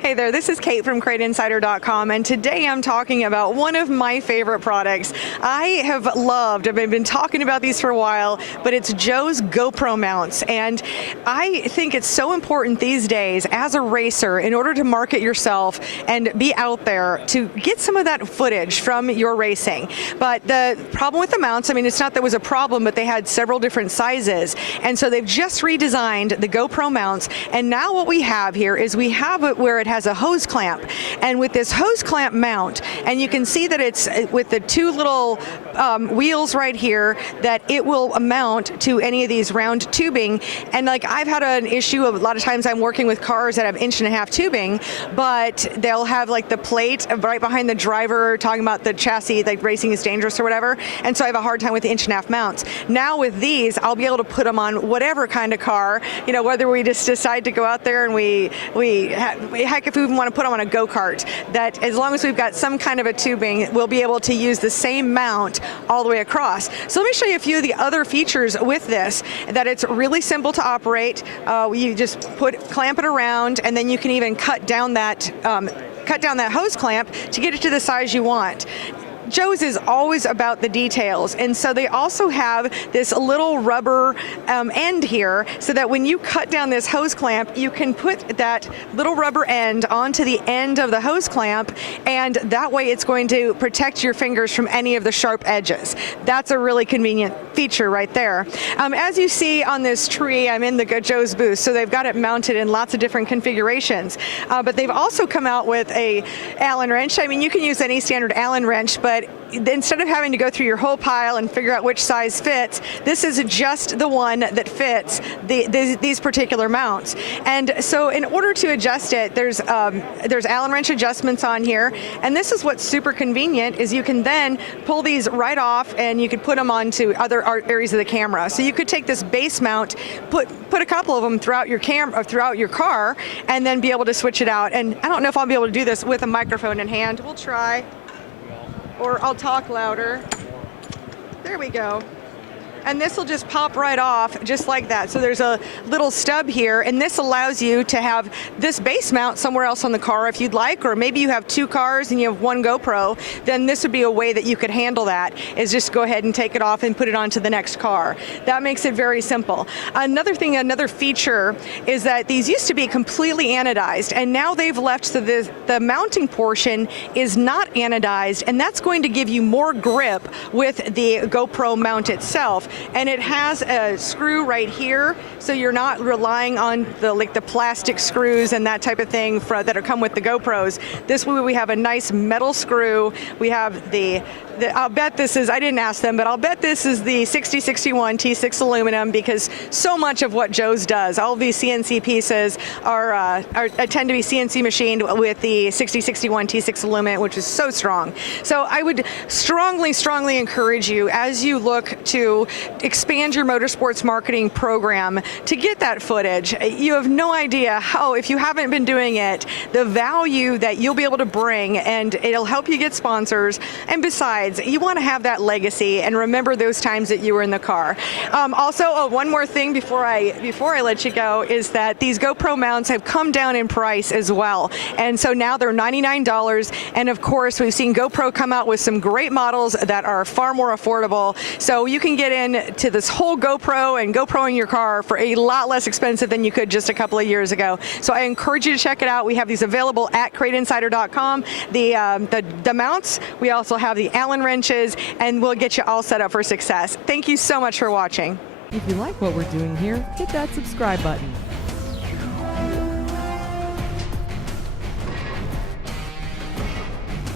Hey there, this is Kate from CrateInsider.com, and today I'm talking about one of my favorite products. I have loved, I've been talking about these for a while, but it's Joe's GoPro mounts, and I think it's so important these days as a racer, in order to market yourself and be out there, to get some of that footage from your racing. But the problem with the mounts, I mean, it's not that it was a problem, but they had several different sizes, and so they've just redesigned the GoPro mounts, and now what we have here is we have it where it has a hose clamp, and with this hose clamp mount, and you can see that it's with the two little wheels right here, that it will mount to any of these round tubing. And like, I've had an issue of a lot of times I'm working with cars that have 1.5-inch tubing, but they'll have like the plate right behind the driver talking about the chassis, like racing is dangerous or whatever, and so I have a hard time with the 1.5-inch mounts. Now with these, I'll be able to put them on whatever kind of car, you know, whether we just decide to go out there and heck, if we even want to put them on a go-kart, that as long as we've got some kind of a tubing, we'll be able to use the same mount all the way across. So let me show you a few of the other features with this, that it's really simple to operate. You just clamp it around, and then you can even cut down that hose clamp to get it to the size you want. Joe's is always about the details, and so they also have this little rubber end here, so that when you cut down this hose clamp, you can put that little rubber end onto the end of the hose clamp, and that way it's going to protect your fingers from any of the sharp edges. That's a really convenient feature right there. As you see on this tree, I'm in the Joe's booth, so they've got it mounted in lots of different configurations, but they've also come out with a Allen wrench. I mean, you can use any standard Allen wrench, but instead of having to go through your whole pile and figure out which size fits, this is just the one that fits these particular mounts. And so in order to adjust it, there's Allen wrench adjustments on here, and this is what's super convenient, is you can then pull these right off and you can put them onto other areas of the camera. So you could take this base mount, put a couple of them throughout your car, and then be able to switch it out. And I don't know if I'll be able to do this with a microphone in hand. We'll try. Or I'll talk louder. There we go. And this will just pop right off just like that. So there's a little stub here, and this allows you to have this base mount somewhere else on the car if you'd like, or maybe you have two cars and you have one GoPro, then this would be a way that you could handle that, is just go ahead and take it off and put it onto the next car. That makes it very simple. Another feature is that these used to be completely anodized, and now they've left so the mounting portion is not anodized, and that's going to give you more grip with the GoPro mount itself. And it has a screw right here, so you're not relying on the plastic screws and that type of thing that come with the GoPros. This way we have a nice metal screw. We have I'll bet this is, I didn't ask them, but I'll bet this is the 6061 T6 aluminum, because so much of what Joe's does, all of these CNC pieces tend to be CNC machined with the 6061 T6 aluminum, which is so strong. So I would strongly encourage you, as you look to expand your motorsports marketing program, to get that footage. You have no idea how, if you haven't been doing it, the value that you'll be able to bring, and it'll help you get sponsors. And besides, you want to have that legacy and remember those times that you were in the car. Also, one more thing before I let you go, is that these GoPro mounts have come down in price as well, and so now they're $99. And of course, we've seen GoPro come out with some great models that are far more affordable. So you can get into this whole GoPro and GoPro in your car for a lot less expensive than you could just a couple of years ago. So I encourage you to check it out. We have these available at CrateInsider.com. The mounts. We also have the Allen wrenches, and we'll get you all set up for success. Thank you so much for watching. If you like what we're doing here, hit that subscribe button.